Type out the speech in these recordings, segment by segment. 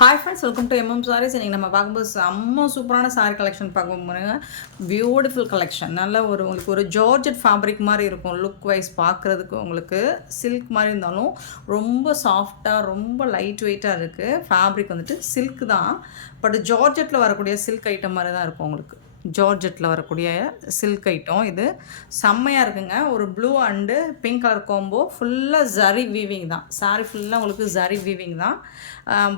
Hi friends, welcome to MM sarees. இன்றைக்கி நம்ம பார்க்கும்போது செம்ம சூப்பரான சாரீ கலெக்ஷன் பார்க்க போகிறோங்க. Beautiful collection. நல்ல உங்களுக்கு ஒரு ஜார்ஜெட் ஃபேப்ரிக் மாதிரி இருக்கும். லுக் வைஸ் பார்க்குறதுக்கு உங்களுக்கு சில்க் மாதிரி இருந்தாலும் ரொம்ப சாஃப்டாக, ரொம்ப லைட் வெயிட்டாக இருக்குது. ஃபேப்ரிக் வந்துட்டு சில்க் தான், பட் ஜார்ஜெட்டில் வரக்கூடிய சில்க் ஐட்டம் மாதிரி தான் இருக்கும். உங்களுக்கு ஜார்ஜெட்டில் வரக்கூடிய சில்க் ஐட்டம் இது செம்மையாக இருக்குங்க. ஒரு blue and pink colour combo, ஃபுல்லாக ஜரி வீவிங் தான். சாரீ ஃபுல்லாக உங்களுக்கு ஜரி வீவிங் தான்.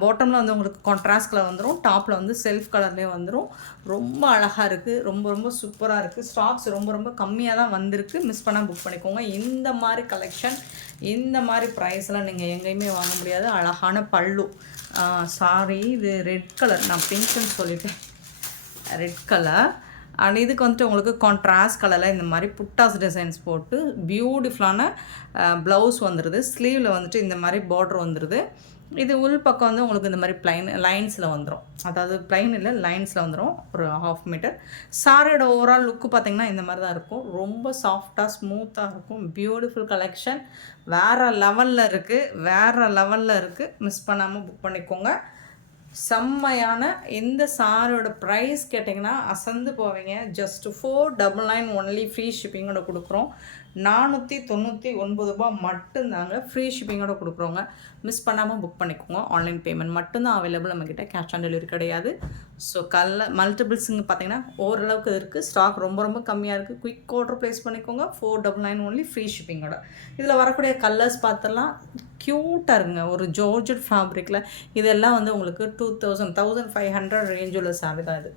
பாட்டமில் வந்து உங்களுக்கு கான்ட்ராஸ்ட் கலர் வந்துடும், டாப்பில் வந்து செல்ஃப் கலர்லேயே வந்துடும். ரொம்ப அழகாக இருக்குது, ரொம்ப ரொம்ப சூப்பராக இருக்குது. ஸ்டாக்ஸ் ரொம்ப ரொம்ப கம்மியாக தான் வந்திருக்கு. மிஸ் பண்ணால் புக் பண்ணிக்கோங்க. இந்த மாதிரி கலெக்ஷன், இந்த மாதிரி ப்ரைஸ்லாம் நீங்கள் எங்கேயுமே வாங்க முடியாது. அழகான பல்லு. சாரி, இது ரெட் கலர், நான் பிங்க்னு சொல்லிட்டேன். ரெட் கலர் அண்ட் இதுக்கு வந்துட்டு உங்களுக்கு கான்ட்ராஸ்ட் கலரில் இந்த மாதிரி புட்டாஸ் டிசைன்ஸ் போட்டு பியூட்டிஃபுல்லான ப்ளவுஸ் வந்துடுது. ஸ்லீவில் வந்துட்டு இந்த மாதிரி பார்டர் வந்துடுது. இது உள் பக்கம் வந்து உங்களுக்கு இந்த மாதிரி லைன்ஸில் வந்துடும். அதாவது ப்ளைன் இல்லை, லைன்ஸில் வந்துடும். ஒரு 1/2 மீட்டர். சாரியோட ஓவரால் லுக்கு பார்த்திங்கன்னா இந்த மாதிரி தான் இருக்கும். ரொம்ப சாஃப்டாக ஸ்மூத்தாக இருக்கும். Beautiful collection. வேறு லெவலில் இருக்குது. மிஸ் பண்ணாமல் புக் பண்ணிக்கோங்க. செம்மையான இந்த சாரியோட ப்ரைஸ் கேட்டிங்கன்னா அசந்து போவீங்க. Just 499 only. ஃப்ரீ ஷிப்பிங்கோட கொடுக்குறோம். 499 ரூபா மட்டும்தாங்க. ஃப்ரீ ஷிப்பிங்கோட கொடுக்குறோங்க. மிஸ் பண்ணாமல் புக் பண்ணிக்கோங்க. ஆன்லைன் பேமெண்ட் மட்டும்தான் அவைலபிள் நம்மக்கிட்ட. கேஷ் ஆன் டெலிவரி கிடையாது. ஸோ மல்டிபிள்ஸுங்க பார்த்தீங்கன்னா ஓரளவுக்கு இருக்குது. ஸ்டாக் ரொம்ப ரொம்ப கம்மியாக இருக்குது. குயிக் ஆர்டர் ப்ளேஸ் பண்ணிக்கோங்க. 499 ஒன்லி. ஃப்ரீ ஷிப்பிங்கோட. இதில் வரக்கூடிய கலர்ஸ் பார்த்தலாம் க்யூட்டாக இருக்குங்க. ஒரு ஜார்ஜெட் ஃபேப்ரிக்கில் இதெல்லாம் வந்து உங்களுக்கு 1500 ரேஞ்ச் உள்ள சாரி தான். இது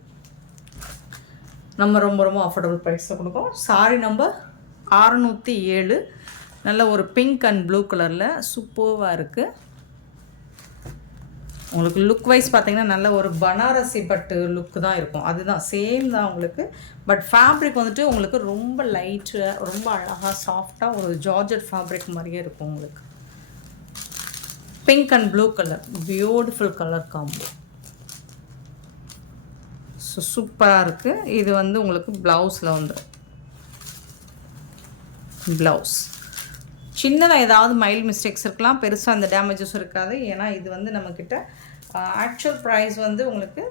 நம்ம ரொம்ப ரொம்ப அஃபோர்டபுள் ப்ரைஸில் கொடுக்குறோம். Sorry number 607. நல்ல ஒரு பிங்க் அண்ட் ப்ளூ கலரில் சூப்பராக இருக்குது. உங்களுக்கு லுக் வைஸ் பார்த்திங்கன்னா நல்ல ஒரு பனாரசி பட்டு லுக்கு தான் இருக்கும். அதுதான் சேம் தான் உங்களுக்கு. பட் ஃபேப்ரிக் வந்துட்டு உங்களுக்கு ரொம்ப லைட்டு, ரொம்ப அழகாக சாஃப்டாக ஒரு ஜார்ஜெட் ஃபேப்ரிக் மாதிரியே இருக்கும். உங்களுக்கு pink and blue colour, beautiful colour combo. So சூப்பராக இருக்குது. இது வந்து உங்களுக்கு ப்ளவுஸில் வந்துடும். ப்ளவுஸ் சின்னதாக ஏதாவது மைல்டு மிஸ்டேக்ஸ் இருக்கலாம், பெருசாக அந்த டேமேஜஸும் இருக்காது. ஏன்னா இது வந்து நம்மக்கிட்ட ஆக்சுவல் ப்ரைஸ் வந்து உங்களுக்கு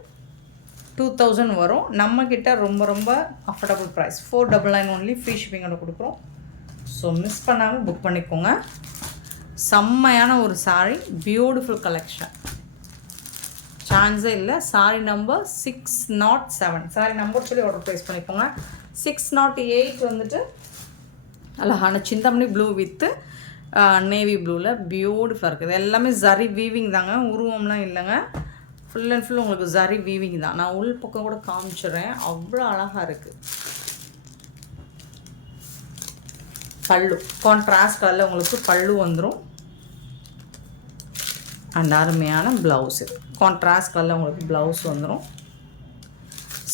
2000 வரும். நம்மக்கிட்ட ரொம்ப ரொம்ப அஃபோர்டபுள் ப்ரைஸ் 499 ஒன்லி. ஃப்ரீ ஷிப்பிங்கோட கொடுக்குறோம். ஸோ மிஸ் பண்ணாமல் புக் பண்ணிக்கோங்க. செம்மையான ஒரு சாரீ, பியூட்டிஃபுல் கலெக்ஷன், சான்ஸே இல்லை. சாரீ நம்பர் 607. சாரீ நம்பர் சொல்லி ஆர்டர் ப்ளேஸ் பண்ணிக்கோங்க. 608 வந்துட்டு அழகான சிந்தாமணி ப்ளூ வித்து நேவி ப்ளூவில் பியூட்டிஃபுல்லாக இருக்குது. எல்லாமே ஜரி வீவிங் தாங்க, உருவம்லாம் இல்லைங்க. ஃபுல் அண்ட் ஃபுல் உங்களுக்கு ஜரி வீவிங் தான். நான் உள் பக்கம் கூட காமிச்சிடுறேன், அவ்வளோ அழகாக இருக்குது. பல்லு கான்ட்ராஸ்ட் கலரில் உங்களுக்கு பல்லு வந்துடும். அண்ட் அருமையான ப்ளவுஸு கான்ட்ராஸ்ட் கலரில் உங்களுக்கு ப்ளவுஸ் வந்துடும்.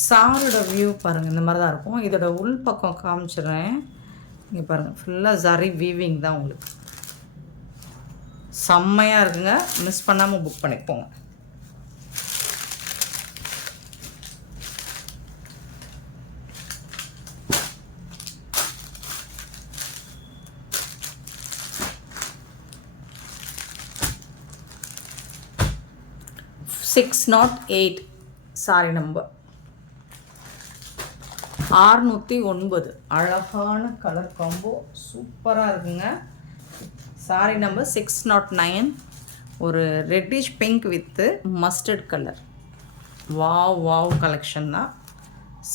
சாரோட வியூ பாருங்கள், இந்த மாதிரி தான் இருக்கும். இதோட உள் பக்கம் காமிச்சிடுறேன். இங்கே பாருங்கள், ஃபுல்லாக ஜரி வீவிங் தான் உங்களுக்கு. செம்மையாக இருக்குங்க. மிஸ் பண்ணாமல் புக் பண்ணிப்போங்க. Sorry number 609. அழகான கலர் காம்போ, சூப்பராக இருக்குங்க. Sorry number 609. ஒரு reddish pink with mustard colour. Wow collection தான்.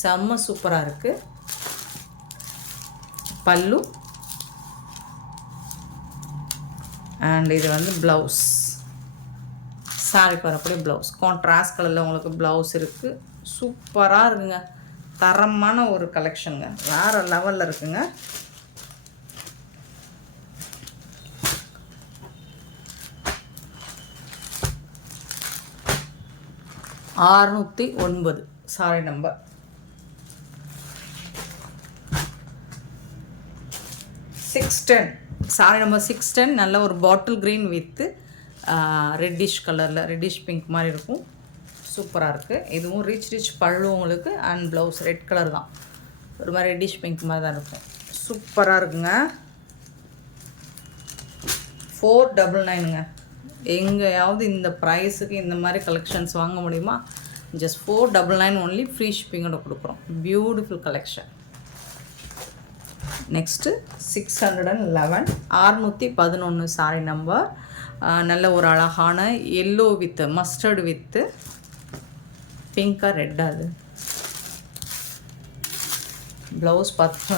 செம்ம சூப்பராக இருக்குது. பல்லு அண்ட் இது வந்து ப்ளவுஸ். சாரிக்கு வரக்கூடிய ப்ளவுஸ் கான்ட்ராஸ்ட் கலரில் உங்களுக்கு ப்ளவுஸ் இருக்குது. சூப்பராக இருக்குங்க. தரமான ஒரு கலெக்ஷனுங்க, வேறு லெவலில் இருக்குங்க. (609) சாரி நம்பர் 610. Sorry number 610. நல்ல ஒரு பாட்டில் க்ரீன் வித்து ரெட்டிஷ் கலரில், ரெட்டிஷ் பிங்க் மாதிரி இருக்கும். சூப்பராக இருக்குது. இதுவும் ரிச் பல்லு உங்களுக்கு. அண்ட் ப்ளவுஸ் ரெட் கலர் தான், ஒரு மாதிரி ரெட்டிஷ் பிங்க் மாதிரி தான் இருக்கும். சூப்பராக இருக்குங்க. 499ங்க. எங்கேயாவது இந்த ப்ரைஸுக்கு இந்த மாதிரி கலெக்ஷன்ஸ் வாங்க முடியுமா? ஜஸ்ட் 499 ஒன்லி, ஃப்ரீ ஷிப்பிங்கோட கொடுக்குறோம். Beautiful collection. Next 611 611 sorry number. நல்ல ஒரு அழகான எல்லோ வித்து மஸ்டர்டு வித்து பிங்காக ரெட்டாக அது ப்ளவுஸ் பார்த்து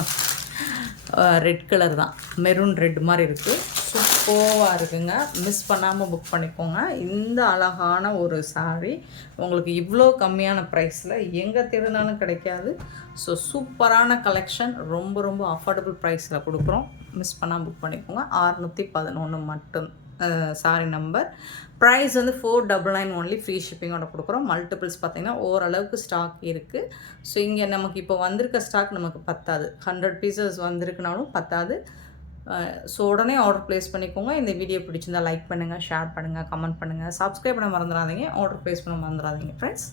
ரெட் கலர் தான், மெரூன் ரெட் மாதிரி இருக்குது. சூப்பராக இருக்குங்க. மிஸ் பண்ணாமல் புக் பண்ணிக்கோங்க. இந்த அழகான ஒரு சாரீ உங்களுக்கு இவ்வளோ கம்மியான ப்ரைஸில் எங்கே தேடினாலும் கிடைக்காது. ஸோ சூப்பரான கலெக்ஷன், ரொம்ப ரொம்ப அஃபோர்டபுள் ப்ரைஸில் கொடுக்குறோம். மிஸ் பண்ணாமல் புக் பண்ணிக்கோங்க. 611 மட்டும் சாரி நம்பர். ப்ரைஸ் வந்து 499 ஒன்லி, ஃப்ரீ ஷிப்பிங்கோட கொடுக்குறோம். மல்டிபிள்ஸ் பார்த்திங்கன்னா ஓரளவுக்கு ஸ்டாக் இருக்குது. ஸோ இங்கே நமக்கு இப்போ வந்திருக்க ஸ்டாக் நமக்கு பத்தாது. 100 பீசஸ் வந்திருக்குனாலும் பத்தாது. ஸோ உடனே ஆர்டர் ப்ளேஸ் பண்ணிக்கோங்க. இந்த வீடியோ பிடிச்சிருந்தால் லைக் பண்ணுங்கள், ஷேர் பண்ணுங்கள், கமெண்ட் பண்ணுங்கள், சப்ஸ்கிரைப் பண்ண மறந்துடாதீங்க, ஆர்டர் ப்ளேஸ் பண்ண மறந்துடாதீங்க ஃப்ரெண்ட்ஸ்.